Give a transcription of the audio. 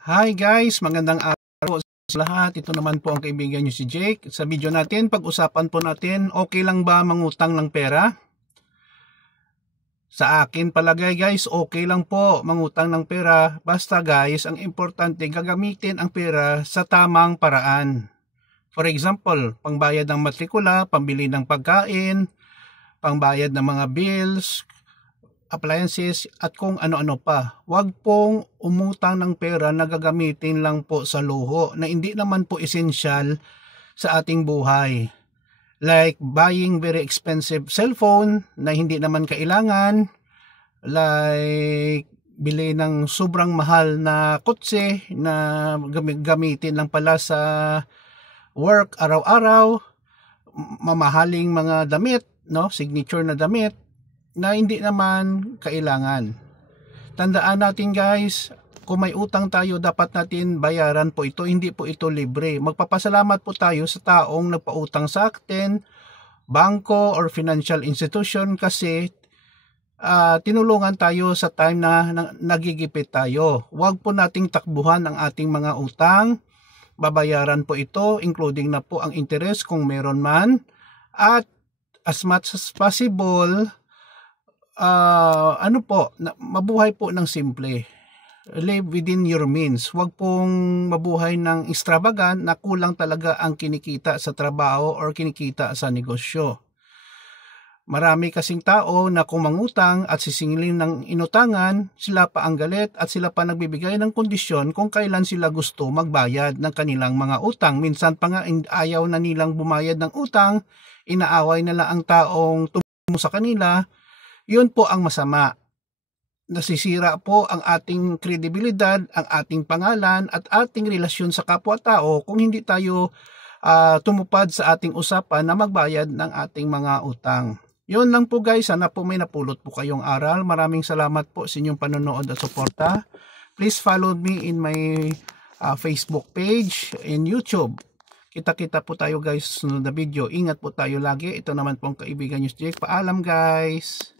Hi guys, magandang araw sa lahat. Ito naman po ang kaibigan nyo si Jake. Sa video natin, pag-usapan po natin, okay lang ba mangutang ng pera? Sa akin palagay guys, okay lang po mangutang ng pera. Basta guys, ang importante gagamitin ang pera sa tamang paraan. For example, pangbayad ng matrikula, pambili ng pagkain, pangbayad ng mga bills, appliances at kung ano-ano pa. Huwag pong umutang ng pera na gagamitin lang po sa luho na hindi naman po essential sa ating buhay. Like buying very expensive cellphone na hindi naman kailangan, like bili ng sobrang mahal na kotse na gamitin lang pala sa work araw-araw, mamahaling mga damit, no, signature na damit na hindi naman kailangan. Tandaan natin guys, kung may utang tayo, dapat natin bayaran po ito. Hindi po ito libre. Magpapasalamat po tayo sa taong nagpautang sa atin, bangko or financial institution, kasi tinulungan tayo sa time na nagigipit tayo. Huwag po nating takbuhan ang ating mga utang. Babayaran po ito, including na po ang interest kung meron man. At as much as possible, mabuhay po ng simple. Live within your means. Huwag pong mabuhay ng extravagant na kulang talaga ang kinikita sa trabaho or kinikita sa negosyo. Marami kasing tao na kung mangutang at sisingilin ng inutangan, sila pa ang galit at sila pa nagbibigay ng kondisyon kung kailan sila gusto magbayad ng kanilang mga utang. Minsan pa nga ayaw na nilang bumayad ng utang, inaaway nila ang taong tumulong sa kanila. Yun po ang masama. Nasisira po ang ating kredibilidad, ang ating pangalan at ating relasyon sa kapwa-tao kung hindi tayo tumupad sa ating usapan na magbayad ng ating mga utang. Yun lang po guys, sana po may napulot po kayong aral. Maraming salamat po sa inyong panonood at suporta. Please follow me in my Facebook page and YouTube. Kita-kita po tayo guys sa sunod na video. Ingat po tayo lagi. Ito naman po ang kaibigan nyo si Jake. Paalam guys!